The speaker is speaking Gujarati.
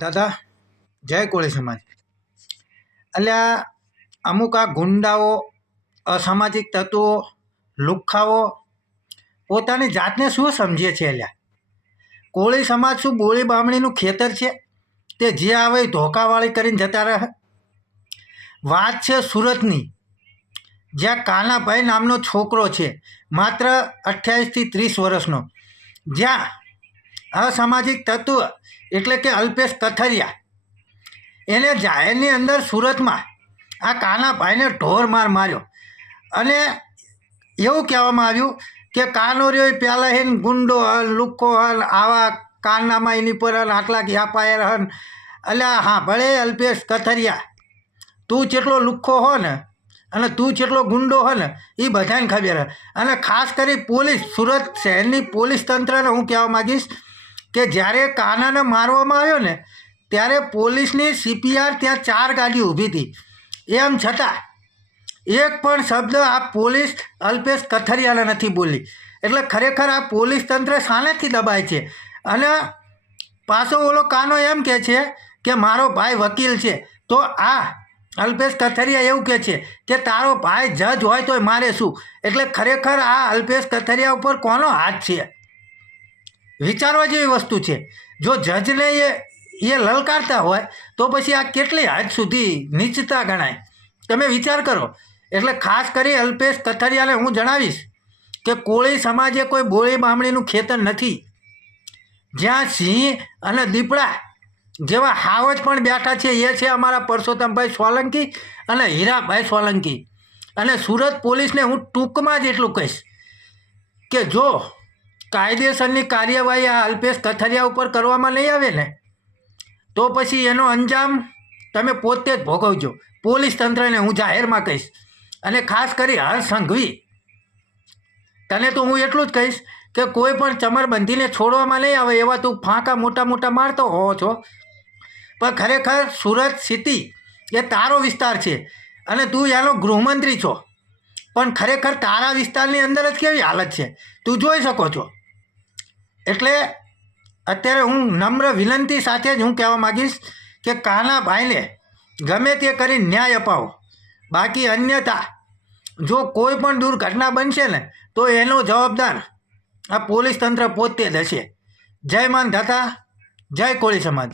દાદા જય કોળી સમાજ. અલ્યા અમુક આ ગુંડાઓ, અસામાજિક તત્વો, લુખ્ખાઓ પોતાની જાતને શું સમજે છે? અલ્યા કોળી સમાજ શું બોળી બામણીનું ખેતર છે તે જે આવે એ ધોકાવાળી કરીને જતા રહે? વાત છે સુરતની, જ્યાં કાનાભાઈ નામનો છોકરો છે, માત્ર 28 થી 30 વર્ષનો, જ્યાં અસામાજિક તત્વ એટલે કે અલ્પેશ કથરિયા એને જાહેરની અંદર સુરતમાં આ કાનાભાઈને ઢોર માર્યો. અને એવું કહેવામાં આવ્યું કે કાનો રહ્યો એ પહેલાં હે ગુંડો હન, લુક્કો હન, આવા કાનામાં એની પર આટલા એફઆઈઆર હન. અલ્યા હા ભલે અલ્પેશ કથરિયા, તું જેટલો લુખ્ખો હો ને અને તું જેટલો ગુંડો હો ને એ બધાને ખબર હે. અને ખાસ કરી પોલીસ, સુરત શહેરની પોલીસ તંત્રને હું કહેવા માગીશ કે જ્યારે કાનાને મારવામાં આવ્યો ને ત્યારે પોલીસની CPR ત્યાં 4 ગાડીઓ ઊભી હતી, એમ છતાં એક પણ શબ્દ આ પોલીસ અલ્પેશ કથરિયાને નથી બોલી. એટલે ખરેખર આ પોલીસ તંત્ર શાનેથી દબાય છે? અને પાછો ઓલો કાનો એમ કહે છે કે મારો ભાઈ વકીલ છે, તો આ અલ્પેશ કથરિયા એવું કહે છે કે તારો ભાઈ જજ હોય તો મારે શું? એટલે ખરેખર આ અલ્પેશ કથરિયા ઉપર કોનો હાથ છે? વિચારવા જેવી વસ્તુ છે. જો જજને એ લલકારતા હોય તો પછી આ કેટલી હદ સુધી નીચતા ગણાય? તમે વિચાર કરો. એટલે ખાસ કરી અલ્પેશ કથરિયાને હું જણાવીશ કે કોળી સમાજે કોઈ બોળી બામણીનું ખેતર નથી, જ્યાં સિંહ અને દીપડા જેવા હાવજ પણ બેઠા છે. એ છે અમારા પરસોત્તમભાઈ સોલંકી અને હીરાભાઈ સોલંકી. અને સુરત પોલીસને હું ટૂંકમાં જ એટલું કહીશ કે જો કાયદેસરની કાર્યવાહી આ અલ્પેશ કથરિયા ઉપર કરવામાં નહીં આવે ને તો પછી એનો અંજામ તમે પોતે જ ભોગવજો. પોલીસ તંત્રને હું જાહેરમાં કહીશ. અને ખાસ કરી હર્ષ સંઘવી, તને તો હું એટલું જ કહીશ કે કોઈ પણ ચમરબંધીને છોડવામાં નહીં આવે. એવા તું ફાંકા મોટા મોટા મારતો હોવો છો, પણ ખરેખર સુરત સિટી એ તારો વિસ્તાર છે અને તું એનો ગૃહમંત્રી છો, પણ ખરેખર તારા વિસ્તારની અંદર જ કેવી હાલત છે તું જોઈ શકો છો. એટલે અત્યારે હું નમ્ર વિનંતી સાથે જ હું કહેવા માગીશ કે કાનાભાઈને ગમે તે કરી ન્યાય અપાવો. બાકી અન્યથા જો કોઈ પણ દુર્ઘટના બનશે ને તો એનો જવાબદાર આ પોલીસ તંત્ર પોતે જ હશે. જય માન દાતા, જય કોળી સમાજ.